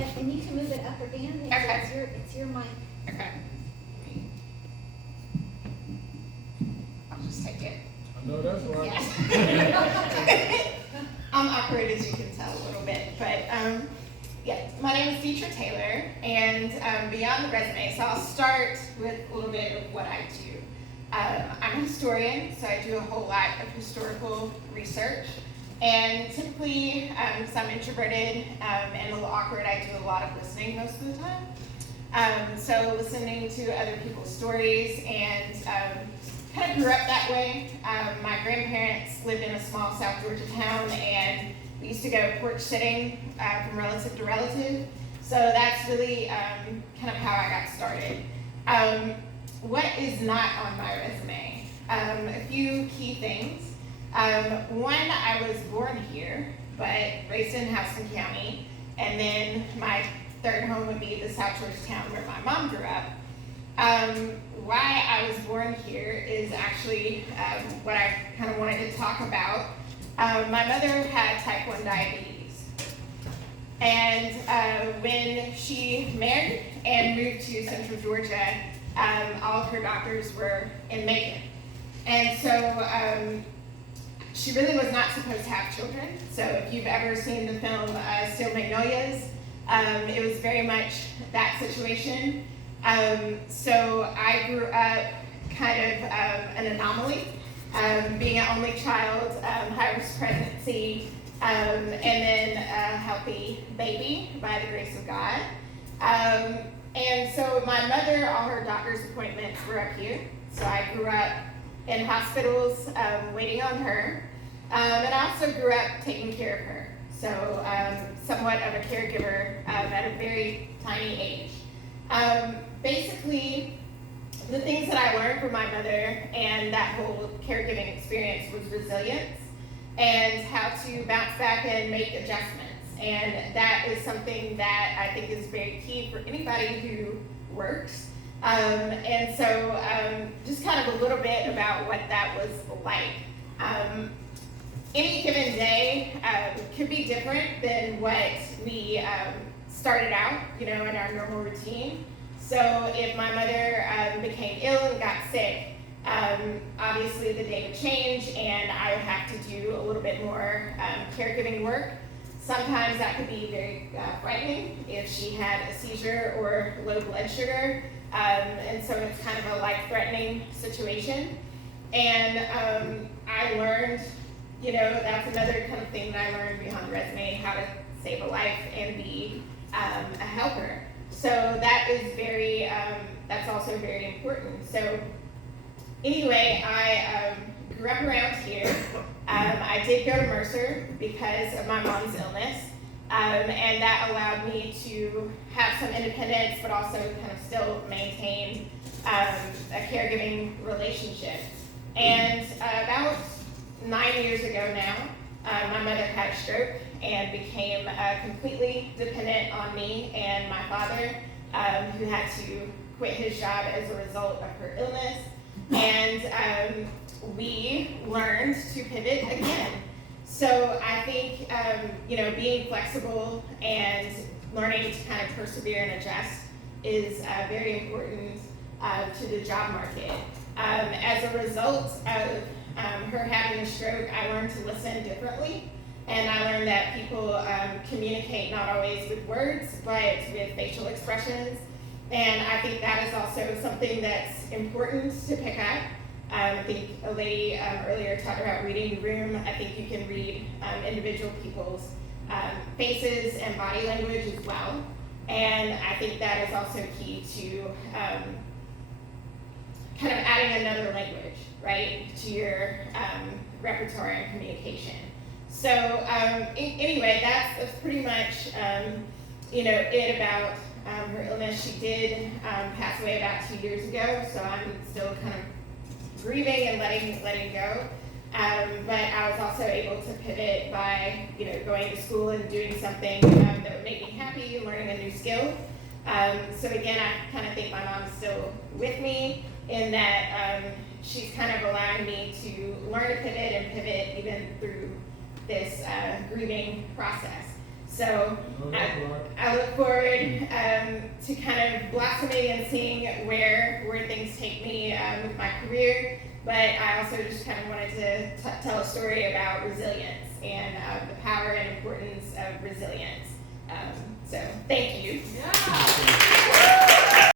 Yes, and you can move it up or down. Okay. It's your mic. Okay. I'll just take it. I know that's right. Yes. I'm awkward, as you can tell a little bit, but yeah, my name is Deitrah Taylor, and beyond the resume, so I'll start with a little bit of what I do. I'm a historian, so I do a whole lot of historical research, and typically, so I'm introverted and a little awkward, I do a lot of listening most of the time. So listening to other people's stories, and kind of grew up that way. My grandparents lived in a small South Georgia town, and we used to go porch sitting from relative to relative. So that's really kind of how I got started. What is not on my resume? A few key things. One, I was born here, but raised in Houston County, and then my third home would be the South Georgia town where my mom grew up. Why I was born here is actually what I kind of wanted to talk about. My mother had type 1 diabetes, and when she married and moved to Central Georgia, all of her doctors were in Macon, and so she really was not supposed to have children. So if you've ever seen the film Steel Magnolias, it was very much that situation. So I grew up kind of an anomaly, being an only child, high-risk pregnancy, and then a healthy baby by the grace of God. And so my mother, all her doctor's appointments were up here. So I grew up in hospitals waiting on her. And I also grew up taking care of her. So somewhat of a caregiver at a very tiny age. Basically, the things that I learned from my mother and that whole caregiving experience was resilience and how to bounce back and make adjustments. And that is something that I think is very key for anybody who works. And so just kind of a little bit about what that was like. Any given day could be different than what we started out, in our normal routine. So if my mother became ill and got sick, obviously the day would change and I would have to do a little bit more caregiving work. Sometimes that could be very frightening if she had a seizure or low blood sugar, and so it's kind of a life-threatening situation. And I learned, that's another kind of thing that I learned beyond the resume, how to save a life and be a helper. So that is that's also very important. So anyway, I grew up around here. I did go to Mercer because of my mom's illness, and that allowed me to have some independence, but also kind of still maintain a caregiving relationship. And about 9 years ago now, my mother had a stroke and became completely dependent on me and my father, who had to quit his job as a result of her illness. And we learned to pivot again. So I think, being flexible and learning to kind of persevere and adjust is very important to the job market. As a result of her having a stroke, I learned to listen differently. And I learned that people communicate not always with words, but with facial expressions. And I think that is also something that's important to pick up. I think a lady earlier talked about reading the room. I think you can read individual people's faces and body language as well. And I think that is also key to kind of adding another language, right, to your repertoire and communication. So anyway, that's pretty much it about her illness. She did pass away about 2 years ago, so I'm still kind of grieving and letting go. But I was also able to pivot by going to school and doing something that would make me happy and learning a new skill. So again, I kind of think my mom's still with me in that she's kind of allowing me to learn to pivot and pivot even through this grieving process. So I look forward to kind of blossoming and seeing where things take me with my career. But I also just kind of wanted to tell a story about resilience and the power and importance of resilience. So thank you. Yeah.